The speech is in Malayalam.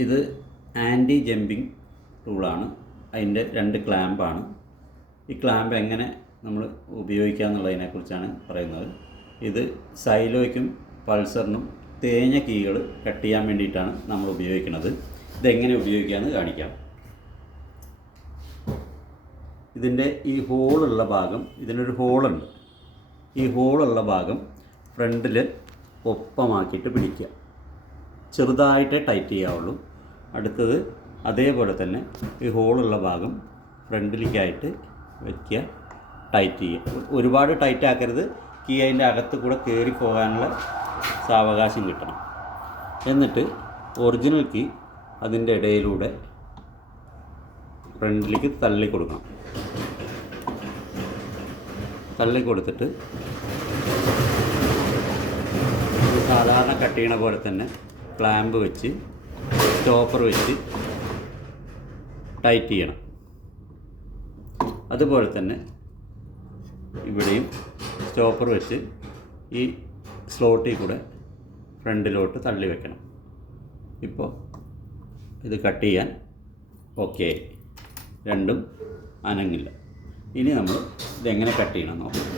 ഇത് ആൻറ്റി ജമ്പിങ് ടൂളാണ്. അതിൻ്റെ 2 ക്ലാമ്പാണ്. ഈ ക്ലാമ്പ് എങ്ങനെ നമ്മൾ ഉപയോഗിക്കുക എന്നുള്ളതിനെക്കുറിച്ചാണ് പറയുന്നത്. ഇത് സൈലോയ്ക്കും പൾസറിനും തേഞ്ഞ കീകൾ കട്ട് ചെയ്യാൻ വേണ്ടിയിട്ടാണ് നമ്മൾ ഉപയോഗിക്കുന്നത്. ഇതെങ്ങനെ ഉപയോഗിക്കാമെന്ന് കാണിക്കാം. ഇതിൻ്റെ ഈ ഹോളുള്ള ഭാഗം, ഇതിനൊരു ഹോളുണ്ട്. ഈ ഹോളുള്ള ഭാഗം ഫ്രണ്ടിൽ ഒപ്പമാക്കിയിട്ട് പിടിക്കുക. ചെറുതായിട്ടേ ടൈറ്റ് ചെയ്യാവുള്ളൂ. അടുത്തത് അതേപോലെ തന്നെ ഈ ഹോളുള്ള ഭാഗം ഫ്രണ്ടിലേക്കായിട്ട് വയ്ക്കുക, ടൈറ്റ് ചെയ്യുക. ഒരുപാട് ടൈറ്റ് ആക്കരുത്. കീ അതിൻ്റെ അകത്ത് കൂടെ കയറി പോകാനുള്ള സാവകാശം കിട്ടണം. എന്നിട്ട് ഒറിജിനൽ കീ അതിൻ്റെ ഇടയിലൂടെ ഫ്രണ്ടിലേക്ക് തള്ളി കൊടുക്കണം. തള്ളി കൊടുത്തിട്ട് സാധാരണ കട്ട് ചെയ്യണ പോലെ തന്നെ ക്ലാമ്പ് വെച്ച് സ്റ്റോപ്പർ വെച്ച് ടൈറ്റ് ചെയ്യണം. അതുപോലെ തന്നെ ഇവിടെയും സ്റ്റോപ്പർ വെച്ച് ഈ സ്ലോട്ടിൽ കൂടെ ഫ്രണ്ടിലോട്ട് തള്ളി വെക്കണം. ഇപ്പോൾ ഇത് കട്ട് ചെയ്യാൻ ഓക്കെ, രണ്ടും അനങ്ങില്ല. ഇനി നമ്മൾ ഇതെങ്ങനെ കട്ട് ചെയ്യണം നോക്കാം.